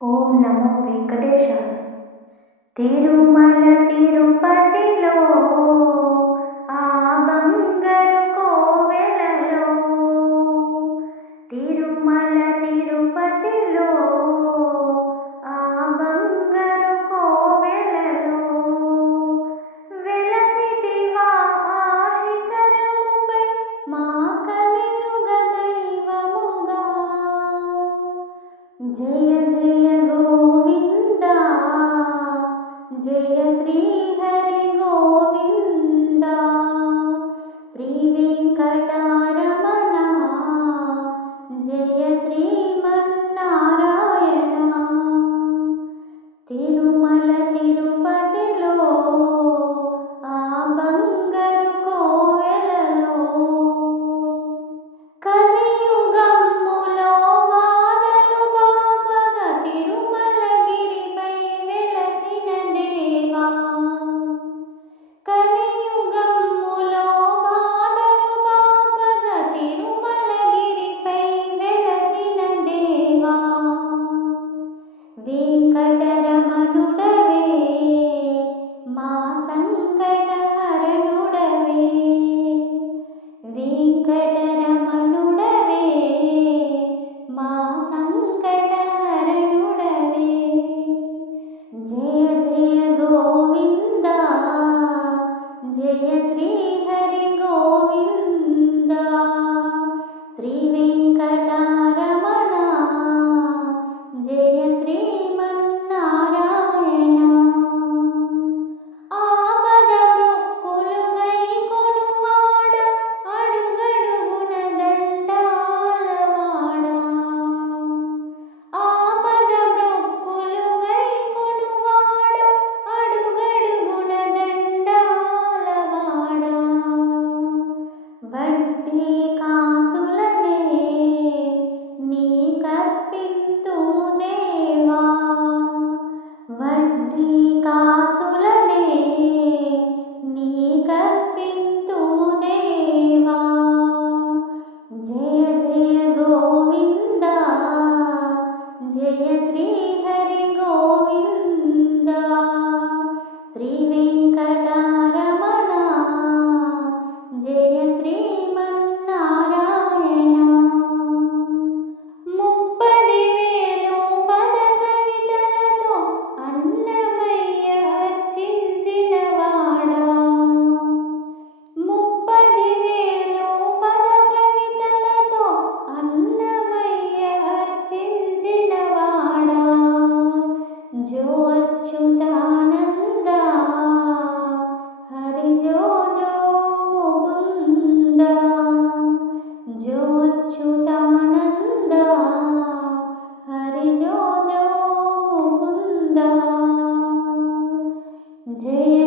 ఓం నమో వెంకటేశాయ. తిరుమల తిరుపతిలో ఆ బంగారు కోవెలలో, తిరుమల తిరుపతిలో ఆ బంగారు కోవెలలో వెలసితివా ఆ శిఖరముపై మా కలియుగ దైవముగా. జయ జయ గోవింద, జయ శ్రీ హరి గోవింద, శ్రీ వెంకటరమణ, జయ శ్రీమన్నారాయణ. తిరుమల తిరుపతిలో ఆ బంగారు కోవెలలో కలియుగమ్ములో బాధలు బాపగ తిరుమలగిరిపై వెలసిన దేవా. కలియుగమ్ములో బాధలు బాపగ తిరుమలగిరిపై వెలసిన దేవా. వెంకటరమణుడవే మా సంకటహరణుడవే, వెంకటరమణుడవే మా సంకటహరణుడవే. జయ జయ గోవింద, జయ శ్రీ హరి గోవింద, శ్రీ వెంకటరమణ, జయ శ్రీమన్నారాయణ. ఆపద మొక్కులు గైకొనువాడ, అడుగడుగున దండాలవాడ. ఆపద మొక్కులు గైకొనువాడ, అడుగడుగున దండాలవాడ. వడ్డీ కాసులనే నీకర్పింతుము దేవా, వడ్డీ కాసులనే నీకర్పింతుము దేవా. జయ జయ గోవింద, జయ శ్రీ హరి గోవింద, శ్రీ వెంకటరమణ, జయ శ్రీమన్నారాయణ. 30,000 పద కవితలతో అన్నమయ్య అర్చించినవాడా. 30,000 పద కవితలతో అన్నమయ్య అర్చించినవాడా. జో అచ్యుతానంద, హరి జో జో ముకుంద, జో అచ్యుతానంద, హరి జో జో ముకుంద. జయ